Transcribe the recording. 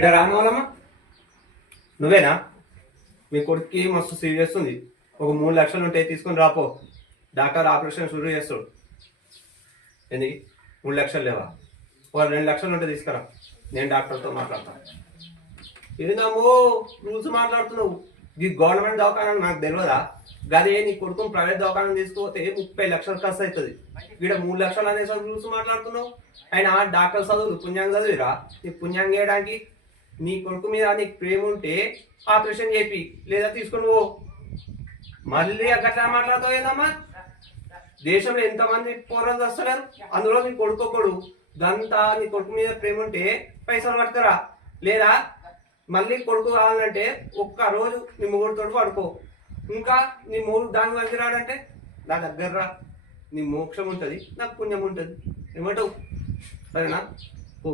ఇక్కడ రాని వాళ్ళమ్మా నువ్వేనా? మీ కొడుక్కి మస్తు సీరియస్ ఉంది, ఒక 3 లక్షలు ఉంటే తీసుకొని రాపో, డాక్టర్ ఆపరేషన్ షురూ చేస్తాడు. ఎందుకు 3 లక్షలు లేవా? ఒక 2 లక్షలు ఉంటే తీసుకురా, నేను డాక్టర్తో మాట్లాడతాను. ఏందమ్మో రూల్స్ మాట్లాడుతున్నావు? ఈ గవర్నమెంట్ దవాఖాన నాకు తెలియదా? గదే నీ కొడుకుని ప్రైవేట్ దవాఖానం తీసుకుపోతే 30 లక్షలు ఖర్చు అవుతుంది. ఇక్కడ 3 లక్షలు అనేసరికి రూల్స్ మాట్లాడుతున్నావు. ఆయన డాక్టర్ చదువు పుణ్యం చదివిరా? నీ పుణ్యం చేయడానికి నీ కొడుకు మీద నీకు ప్రేమ ఉంటే ఆపరేషన్ చేపి, లేదా తీసుకొని పో. మళ్ళీ అట్లా మాట్లాడుతావు ఏందమ్మా? దేశంలో ఎంతమంది పోరాలు వస్తున్నారు, అందులో నీ కొడుకోకూడు. గంతా నీ కొడుకు మీద ప్రేమ ఉంటే పైసలు పట్టుకురా, లేదా మళ్ళీ కొడుకు కావాలంటే ఒక్క రోజు నీ మొగుడితో పడుకో. ఇంకా నీ మొగుడు దాని దగ్గర రాడంటే నా దగ్గర రా, నీ మోక్షం ఉంటుంది, నాకు పుణ్యం ఉంటుంది. ఏమంటావు? సరేనా? ఓ